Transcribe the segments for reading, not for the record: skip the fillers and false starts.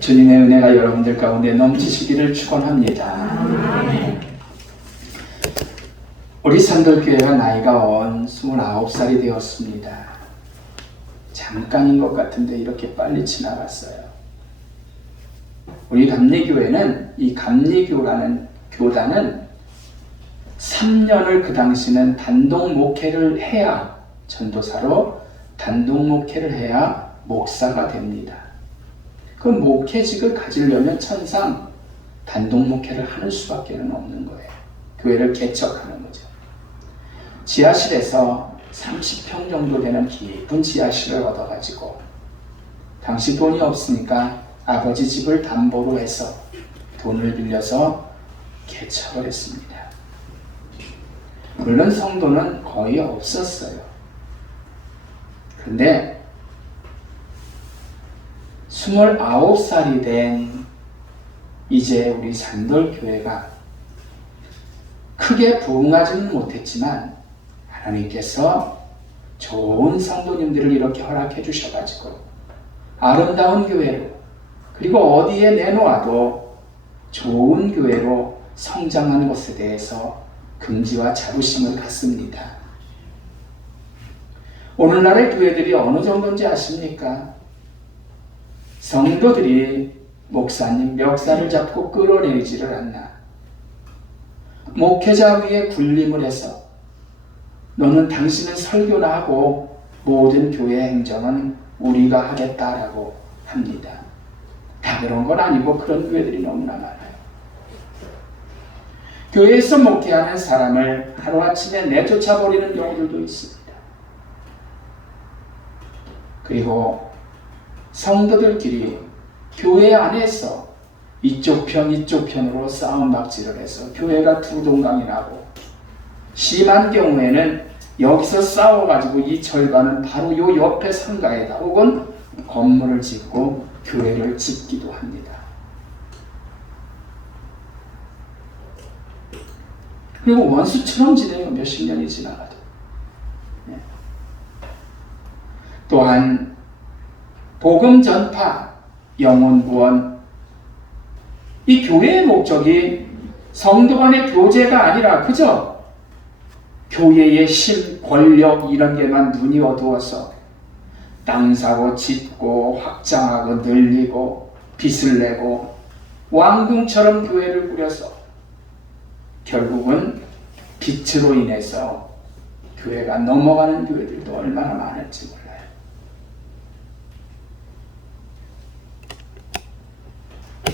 주님의 은혜가 여러분들 가운데 넘치시기를 축원합니다. 우리 산돌교회가 나이가 온 29살이 되었습니다. 잠깐인 것 같은데 이렇게 빨리 지나갔어요. 우리 감리교회는, 이 감리교라는 교단은 3년을 그 당시는 단독 목회를 해야, 전도사로 단독 목회를 해야 목사가 됩니다. 그 목회직을 가지려면 천상 단독 목회를 하는 수밖에 없는 거예요. 교회를 개척하는 거죠. 지하실에서 30평 정도 되는 깊은 지하실을 얻어가지고, 당시 돈이 없으니까 아버지 집을 담보로 해서 돈을 빌려서 개척을 했습니다. 물론 성도는 거의 없었어요. 그런데 29살이 된 이제 우리 산돌교회가 크게 부흥하지는 못했지만 하나님께서 좋은 성도님들을 이렇게 허락해 주셔가지고 아름다운 교회로, 그리고 어디에 내놓아도 좋은 교회로 성장한 것에 대해서 긍지와 자부심을 갖습니다. 오늘날의 교회들이 어느 정도인지 아십니까? 성도들이 목사님 멱살을 잡고 끌어내리지를 않나. 목회자 위에 군림을 해서 너는 당신은 설교나 하고 모든 교회 행정은 우리가 하겠다라고 합니다. 다 그런 건 아니고 그런 교회들이 너무나 많아요. 교회에서 목회하는 사람을 하루아침에 내쫓아버리는 경우들도 있습니다. 그리고 성도들끼리 교회 안에서 이쪽 편으로 싸움박질을 해서 교회가 두동강이 나고, 심한 경우에는 여기서 싸워가지고 이 절반은 바로 요 옆에 상가에다 혹은 건물을 짓고 교회를 짓기도 합니다. 그리고 원수처럼 지내요. 몇십 년이 지나가도. 또한 복음 전파, 영혼 구원, 이 교회의 목적이 성도 간의 교제가 아니라 그저 교회의 힘, 권력 이런 게만 눈이 어두워서 땅 사고 짓고 확장하고 늘리고 빚을 내고 왕궁처럼 교회를 꾸려서 결국은 빚으로 인해서 교회가 넘어가는 교회들도 얼마나 많을지 몰라요.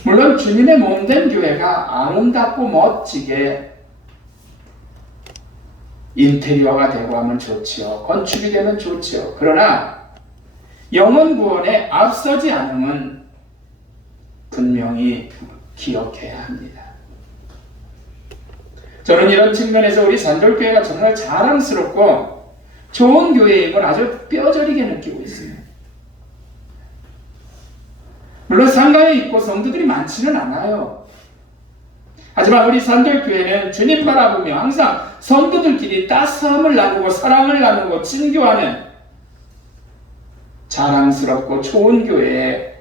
물론 주님의 몸된 교회가 아름답고 멋지게 인테리어가 되고 하면 좋지요. 건축이 되면 좋지요. 그러나 영혼 구원에 앞서지 않음은 분명히 기억해야 합니다. 저는 이런 측면에서 우리 산돌교회가 정말 자랑스럽고 좋은 교회인 걸 아주 뼈저리게 느끼고 있습니다. 물론 상가에 있고 성도들이 많지는 않아요. 하지만 우리 산돌교회는 주님 바라보며 항상 성도들끼리 따스함을 나누고 사랑을 나누고 친교하는 자랑스럽고 좋은 교회에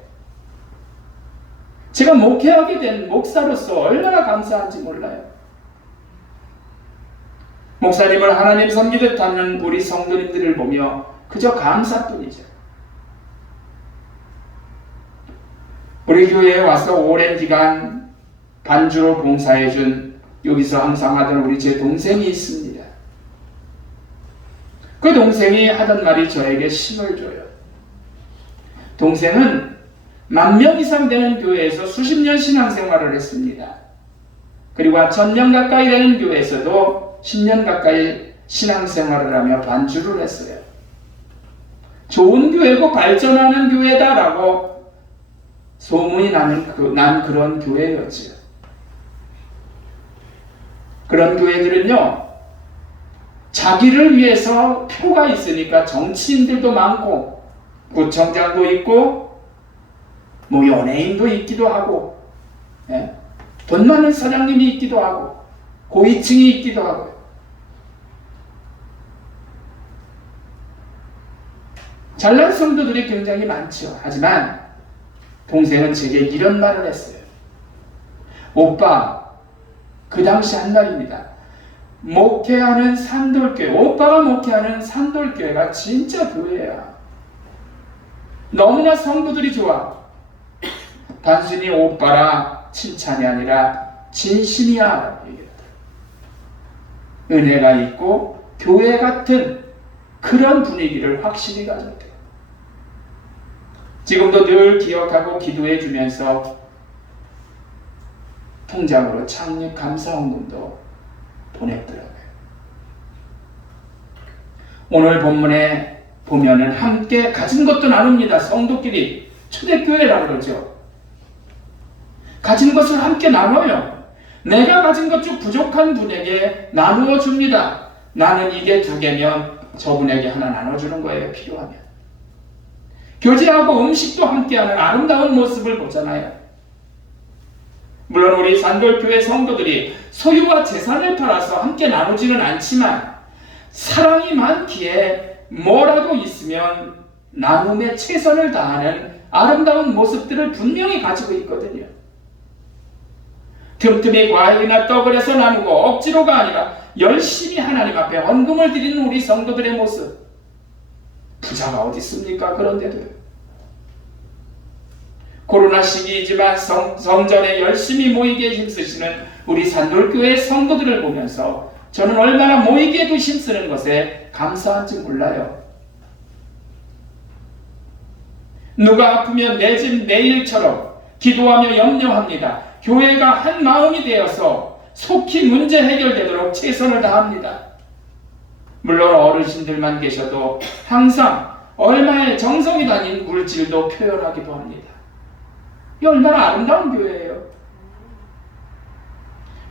제가 목회하게 된 목사로서 얼마나 감사한지 몰라요. 목사님을 하나님 섬기듯 하는 우리 성도님들을 보며 그저 감사뿐이죠. 우리 교회에 와서 오랜 기간 반주로 봉사해준 여기서 항상 하던 우리 제 동생이 있습니다. 그 동생이 하던 말이 저에게 힘을 줘요. 동생은 10,000명 이상 되는 교회에서 수십 년 신앙생활을 했습니다. 그리고 1,000명 가까이 되는 교회에서도 10년 가까이 신앙생활을 하며 반주를 했어요. 좋은 교회고 발전하는 교회다라고 소문이 난 그런 교회였지요. 그런 교회들은요, 자기를 위해서 표가 있으니까 정치인들도 많고 구청장도 있고 뭐 연예인도 있기도 하고, 예? 돈 많은 사장님이 있기도 하고 고위층이 있기도 하고, 잘난 성도들이 굉장히 많죠. 하지만 동생은 제게 이런 말을 했어요. 오빠, 그 당시 한 말입니다. 목회하는 산돌교회, 오빠가 목회하는 산돌교회가 진짜 교회야. 너무나 성도들이 좋아. 단순히 오빠라 칭찬이 아니라 진심이야 라고 얘기했다. 은혜가 있고 교회 같은 그런 분위기를 확실히 가졌대요. 지금도 늘 기억하고 기도해 주면서 통장으로 창립 감사헌금도 보냈더라고요. 오늘 본문에 보면은 함께 가진 것도 나눕니다. 성도끼리 초대교회라고 그러죠. 가진 것을 함께 나눠요. 내가 가진 것 중 부족한 분에게 나누어 줍니다. 나는 이게 2개면 저분에게 하나 나눠주는 거예요. 필요하면. 교제하고 음식도 함께하는 아름다운 모습을 보잖아요. 물론 우리 산돌교회 성도들이 소유와 재산을 팔아서 함께 나누지는 않지만 사랑이 많기에 뭐라도 있으면 나눔에 최선을 다하는 아름다운 모습들을 분명히 가지고 있거든요. 틈틈이 과일이나 떡을 해서 나누고 억지로가 아니라 열심히 하나님 앞에 헌금을 드리는 우리 성도들의 모습. 부자가 어디 있습니까? 그런데도 코로나 시기이지만 성전에 열심히 모이기에 힘쓰시는 우리 산돌교회 성도들을 보면서 저는 얼마나 모이기에도 힘쓰는 것에 감사한지 몰라요. 누가 아프면 내 집 내 일처럼 기도하며 염려합니다. 교회가 한 마음이 되어서 속히 문제 해결되도록 최선을 다합니다. 물론 어르신들만 계셔도 항상 얼마의 정성이 다닌 물질도 표현하기도 합니다. 이 얼마나 아름다운 교회예요.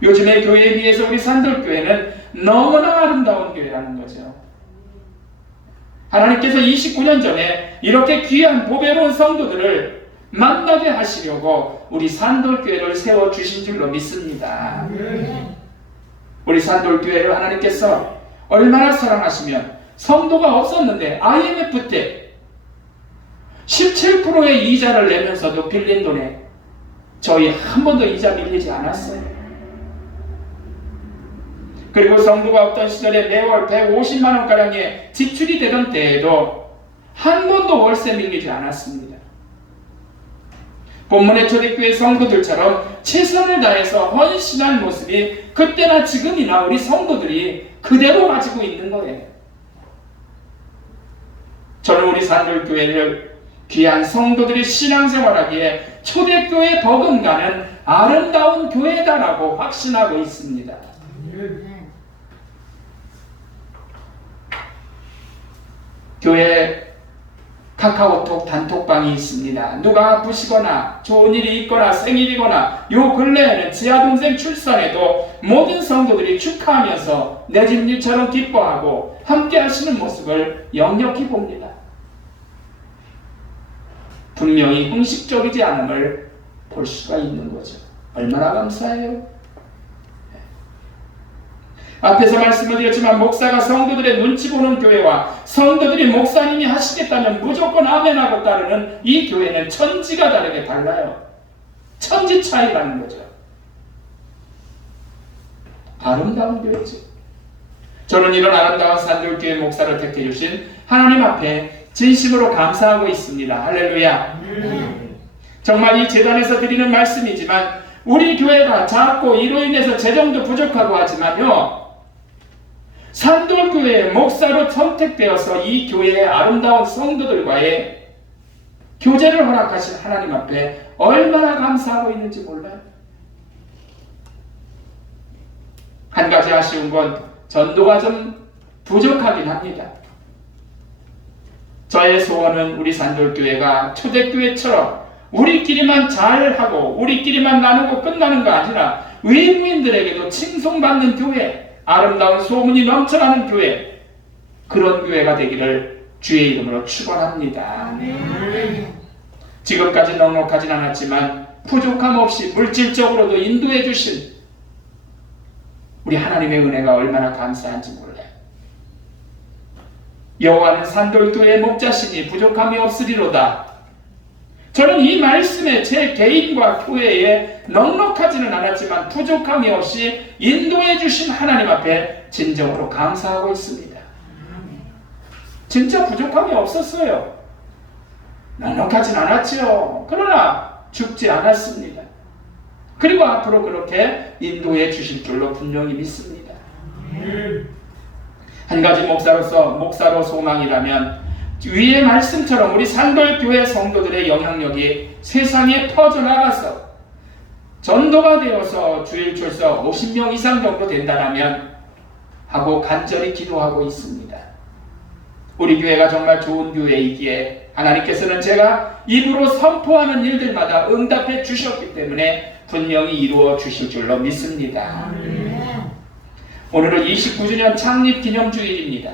요즘의 교회에 비해서 우리 산돌교회는 너무나 아름다운 교회라는 거죠. 하나님께서 29년 전에 이렇게 귀한 보배로운 성도들을 만나게 하시려고 우리 산돌교회를 세워주신 줄로 믿습니다. 우리 산돌교회를 하나님께서 얼마나 사랑하시면 성도가 없었는데 IMF 때 17%의 이자를 내면서도 빌린 돈에 저희 한 번도 이자 밀리지 않았어요. 그리고 성도가 없던 시절에 매월 150만 원가량의 지출이 되던 때에도 한 번도 월세 밀리지 않았습니다. 본문의 초대교회 성도들처럼 최선을 다해서 헌신한 모습이 그때나 지금이나 우리 성도들이 그대로 가지고 있는 거예요. 저는 우리 산돌교회를 귀한 성도들이 신앙생활하기에 초대교회 버금가는 아름다운 교회다라고 확신하고 있습니다. 교회 카카오톡 단톡방이 있습니다. 누가 아프시거나 좋은 일이 있거나 생일이거나 요 근래에는 지하동생 출산에도 모든 성도들이 축하하면서 내 집 일처럼 기뻐하고 함께 하시는 모습을 역력히 봅니다. 분명히 형식적이지 않음을 볼 수가 있는 거죠. 얼마나 감사해요. 앞에서 말씀을 드렸지만 목사가 성도들의 눈치 보는 교회와 성도들이 목사님이 하시겠다면 무조건 아멘하고 따르는 이 교회는 천지가 다르게 달라요. 천지 차이라는 거죠. 아름다운 교회죠. 저는 이런 아름다운 산돌교회 목사를 택해 주신 하나님 앞에 진심으로 감사하고 있습니다. 할렐루야. 정말 이 재단에서 드리는 말씀이지만 우리 교회가 작고 이로 인해서 재정도 부족하고 하지만요, 산돌교회의 목사로 선택되어서 이 교회의 아름다운 성도들과의 교제를 허락하신 하나님 앞에 얼마나 감사하고 있는지 몰라요. 한 가지 아쉬운 건 전도가 좀 부족하긴 합니다. 저의 소원은 우리 산돌교회가 초대교회처럼 우리끼리만 잘하고 우리끼리만 나누고 끝나는 거 아니라 외부인들에게도 칭송받는 교회, 아름다운 소문이 넘쳐나는 교회, 그런 교회가 되기를 주의 이름으로 축원합니다. 지금까지 넉넉하진 않았지만 부족함 없이 물질적으로도 인도해 주신 우리 하나님의 은혜가 얼마나 감사한지 몰라요. 여호와는 산돌교회의 목자시니 부족함이 없으리로다. 저는 이 말씀에 제 개인과 교회에 넉넉하지는 않았지만 부족함이 없이 인도해 주신 하나님 앞에 진정으로 감사하고 있습니다. 진짜 부족함이 없었어요. 넉넉하진 않았죠. 그러나 죽지 않았습니다. 그리고 앞으로 그렇게 인도해 주실 줄로 분명히 믿습니다. 한 가지 목사로 소망이라면 위의 말씀처럼 우리 산돌교회 성도들의 영향력이 세상에 퍼져나가서 전도가 되어서 주일 출석 50명 이상 정도 된다면 하고 간절히 기도하고 있습니다. 우리 교회가 정말 좋은 교회이기에 하나님께서는 제가 입으로 선포하는 일들마다 응답해 주셨기 때문에 분명히 이루어 주실 줄로 믿습니다. 오늘은 29주년 창립 기념주일입니다.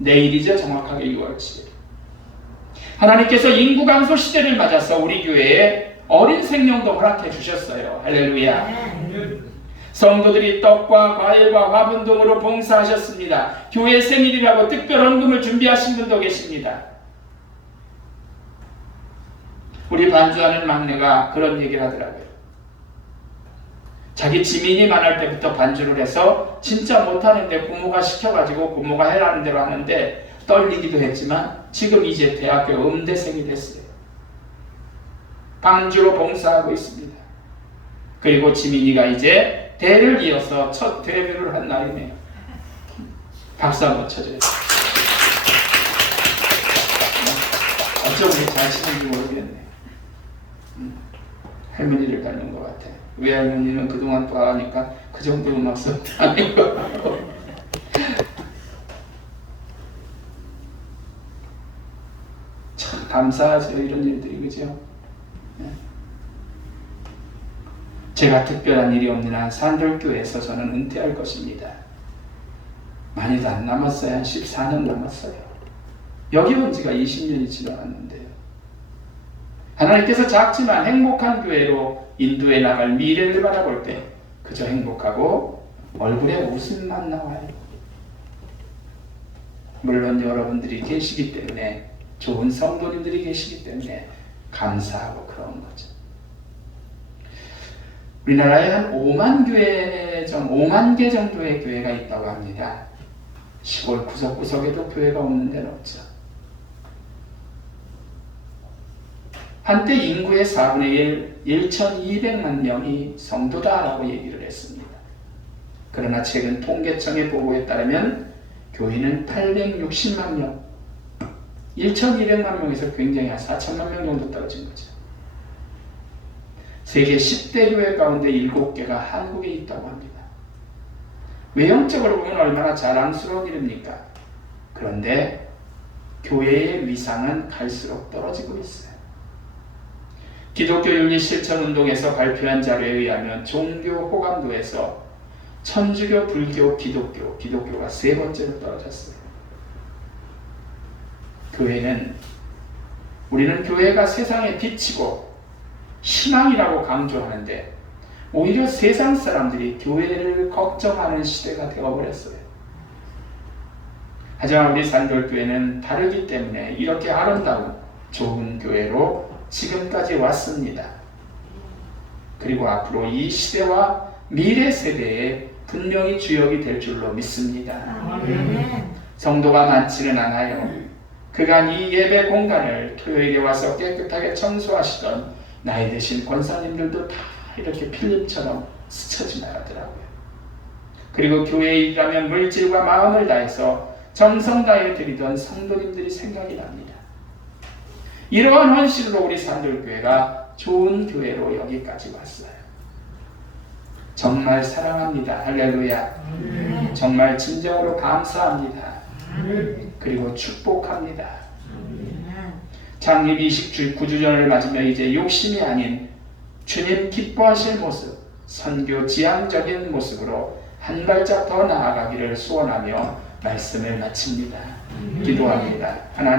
내일이죠. 정확하게 6월 7일. 하나님께서 인구 감소 시대를 맞아서 우리 교회에 어린 생명도 허락해 주셨어요. 할렐루야. 성도들이 떡과 과일과 화분 등으로 봉사하셨습니다. 교회 생일이라고 특별 헌금을 준비하신 분도 계십니다. 우리 반주하는 막내가 그런 얘기를 하더라고요. 자기 지민이 많을 때부터 반주를 해서 진짜 못하는데 부모가 시켜가지고 부모가 해라는 대로 하는데 떨리기도 했지만 지금 이제 대학교 음대생이 됐어요. 반주로 봉사하고 있습니다. 그리고 지민이가 이제 대를 이어서 첫 데뷔를 한 날이네요. 박수 한번 쳐줘요. 어쩜 잘 치는지 모르겠네. 할머니를 닮은 것 같아. 외할머니는 그동안 봐하니까 그 정도 음악성 아닌 것 같고. 참 감사하죠. 이런 일들이. 그죠? 제가 특별한 일이 없는 한 산돌교회에서 저는 은퇴할 것입니다. 많이도 안 남았어요. 한 14년 남았어요. 여기 온 지가 20년이 지나갔는데요. 하나님께서 작지만 행복한 교회로 인도해 나갈 미래를 바라볼 때 그저 행복하고 얼굴에 웃음만 나와요. 물론 여러분들이 계시기 때문에, 좋은 성도님들이 계시기 때문에 감사하고 그런 거죠. 우리나라에 한 5만 개 정도의 교회가 있다고 합니다. 시골 구석구석에도 교회가 없는 데는 없죠. 한때 인구의 4분의 1, 1,200만 명이 성도다라고 얘기를 했습니다. 그러나 최근 통계청의 보고에 따르면 교회는 860만 명, 1,200만 명에서 굉장히 한 4천만 명 정도 떨어진 거죠. 세계 10대 교회 가운데 7개가 한국에 있다고 합니다. 외형적으로 보면 얼마나 자랑스러운 일입니까? 그런데 교회의 위상은 갈수록 떨어지고 있어요. 기독교 윤리 실천 운동에서 발표한 자료에 의하면 종교 호감도에서 천주교, 불교, 기독교가 3번째로 떨어졌어요. 우리는 교회가 세상의 빛이고 희망이라고 강조하는데 오히려 세상 사람들이 교회를 걱정하는 시대가 되어버렸어요. 하지만 우리 산돌교회는 다르기 때문에 이렇게 아름다운 좋은 교회로 지금까지 왔습니다. 그리고 앞으로 이 시대와 미래 세대에 분명히 주역이 될 줄로 믿습니다. 성도가 많지는 않아요. 그간 이 예배 공간을 토요일에 와서 깨끗하게 청소하시던 나이 드신 권사님들도 다 이렇게 필름처럼 스쳐 지나가더라고요. 그리고 교회에 일하면 물질과 마음을 다해서 정성 다해 드리던 성도님들이 생각이 납니다. 이러한 헌신으로 우리 산돌교회가 좋은 교회로 여기까지 왔어요. 정말 사랑합니다. 할렐루야. 정말 진정으로 감사합니다. 그리고 축복합니다. 창립 29주년을 맞으며 이제 욕심이 아닌 주님 기뻐하실 모습, 선교 지향적인 모습으로 한 발짝 더 나아가기를 소원하며 말씀을 마칩니다. 기도합니다. 하나님